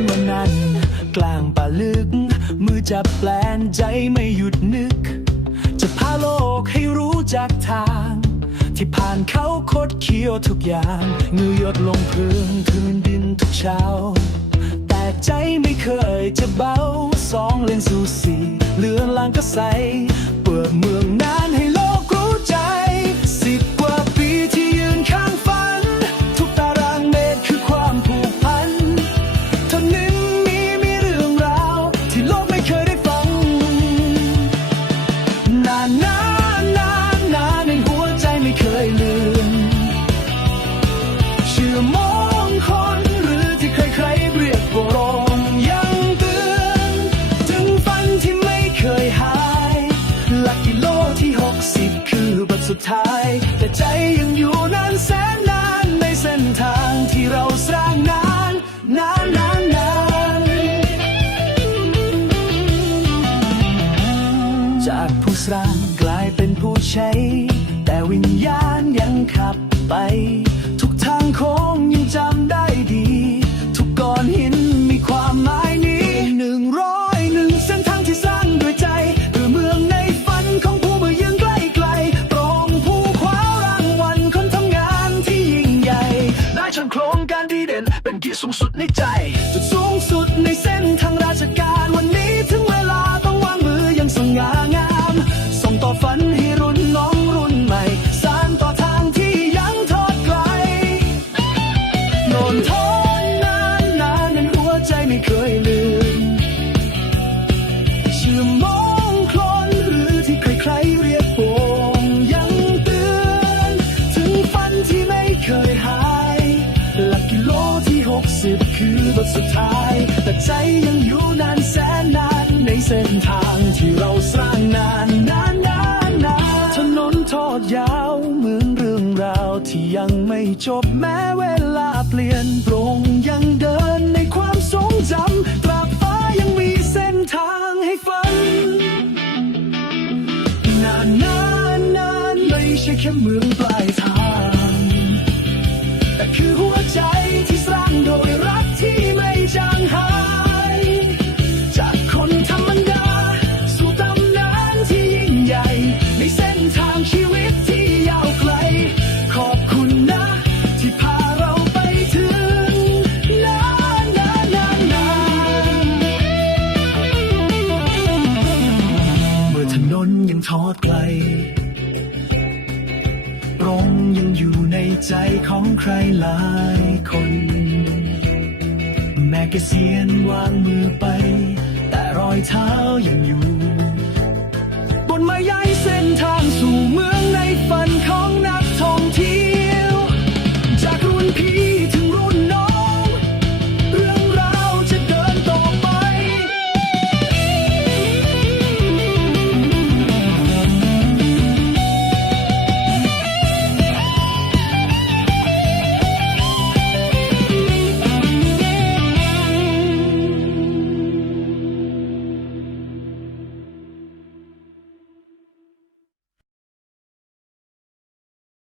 นวันนั้น กลางป่าลึก มือจับแปลนใจไม่หยุดนึก จะพาโลกให้รู้จักทาง ที่ผ่านเขาคดเคี้ยวทุกอย่างเงือยดลงพื้นพื้นดินทุกเช้า แต่ใจไม่เคยจะเบาสองเลนสู่สี่เลือนลางก็ใส เปิดเมืองน้า ใจยังอยู่นานแสนนานในเส้นทางที่เราสร้างนานนานนานนานจากผู้สร้างกลายเป็นผู้ใช้ แต่วิญญาณยังขับไป ทุกทางโค้งยังจำได้ดี ทุกก้อนหิน ในใจ จุดสูงสุดในเส้นทางราชการวันนี้ถึงเวลาต้องวางมืออย่างสง่างาม ส่งต่อฝันให้รุ่นน้องรุ่นใหม่ สานต่อทางที่ยังทอดไกลโนนทนนานนานนั้นหัวใจไม่เคยลืมชื่อมองคลนหรือที่ใครๆ สิบคือบทสุดท้าย แต่ใจยังอยู่นานแสนนาน ในเส้นทางที่เราสร้างนานนานนานนานถนนทอดยาวเหมือนเรื่องราวที่ยังไม่จบแม้เวลาเปลี่ยนปรงยังเดินในความทรงจำตราบฟ้ายังมีเส้นทางให้ฝันนานนานนานไม่ใช่แค่เมืองปลายทาง แต่คือ ทอดไกลรงยังอยู่ในใจของใครหลายคน แม้เกษียณวางมือไป แต่รอยเท้ายังอยู่